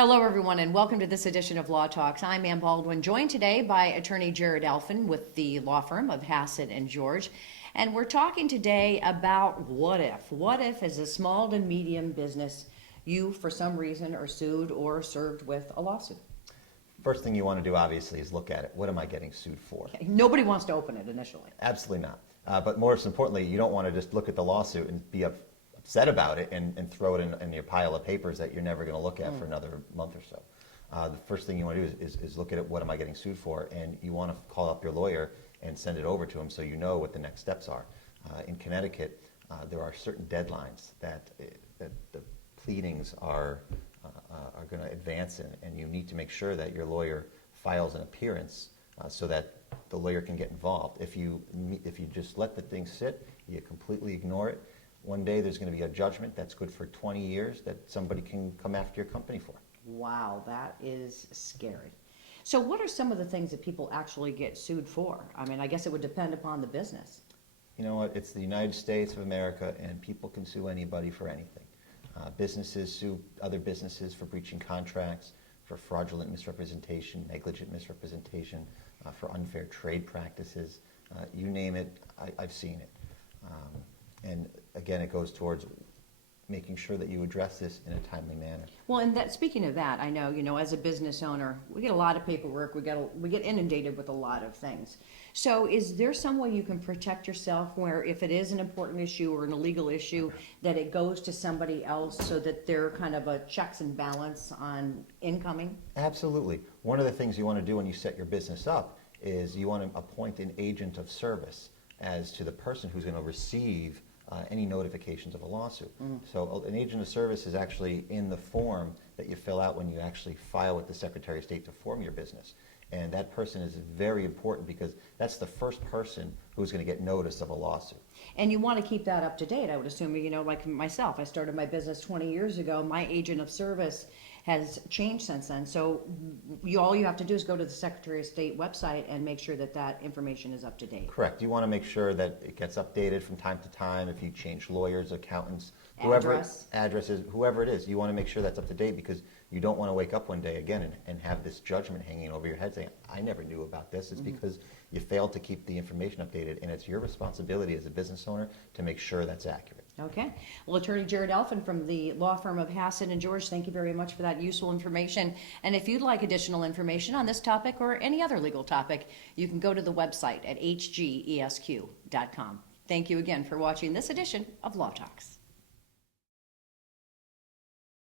Hello, everyone, and welcome to this edition of Law Talks. I'm Ann Baldwin, joined today by attorney Jared Alfin with the law firm of Hassett and George. And we're talking today about what if. What if, as a small to medium business, you, for some reason, are sued or served with a lawsuit? First thing you want to do, obviously, is look at it. What am I getting sued for? Okay. Nobody wants to open it initially. Absolutely not. But most importantly, you don't want to just look at the lawsuit and be upset about it and throw it in your pile of papers that you're never going to look at for another month or so. The first thing you want to do is look at it, what am I getting sued for? And you want to call up your lawyer and send it over to him so you know what the next steps are. In Connecticut, there are certain deadlines that the pleadings are going to advance in, and you need to make sure that your lawyer files an appearance so that the lawyer can get involved. If you just let the thing sit, you completely ignore it, one day there's going to be a judgment that's good for 20 years that somebody can come after your company for. Wow, that is scary. So what are some of the things that people actually get sued for? I mean, I guess it would depend upon the business. You know what? It's the United States of America, and people can sue anybody for anything. Businesses sue other businesses for breaching contracts, for fraudulent misrepresentation, negligent misrepresentation, for unfair trade practices. You name it, I've seen it. And again, it goes towards making sure that you address this in a timely manner. Well, and that, speaking of that, I know, as a business owner, we get a lot of paperwork. We get inundated with a lot of things. So is there some way you can protect yourself where if it is an important issue or an illegal issue, that it goes to somebody else so that they're kind of a checks and balance on incoming? Absolutely. One of the things you want to do when you set your business up is you want to appoint an agent of service as to the person who's going to receive any notifications of a lawsuit. So an agent of service is actually in the form that you fill out when you actually file with the Secretary of State to form your business. And that person is very important because that's the first person who's going to get notice of a lawsuit. And you want to keep that up to date, I would assume. Like myself, I started my business 20 years ago. My agent of service has changed since then. So all you have to do is go to the Secretary of State website and make sure that that information is up to date. Correct. You want to make sure that it gets updated from time to time. If you change lawyers, accountants, addresses, whoever it is, you want to make sure that's up to date because you don't want to wake up one day again and have this judgment hanging over your head saying, I never knew about this. It's because you failed to keep the information updated, and it's your responsibility as a business owner to make sure that's accurate. Okay. Well, attorney Jared Alfin from the law firm of Hassett and George, thank you very much for that useful information. And if you'd like additional information on this topic or any other legal topic, you can go to the website at hgesq.com. Thank you again for watching this edition of Law Talks.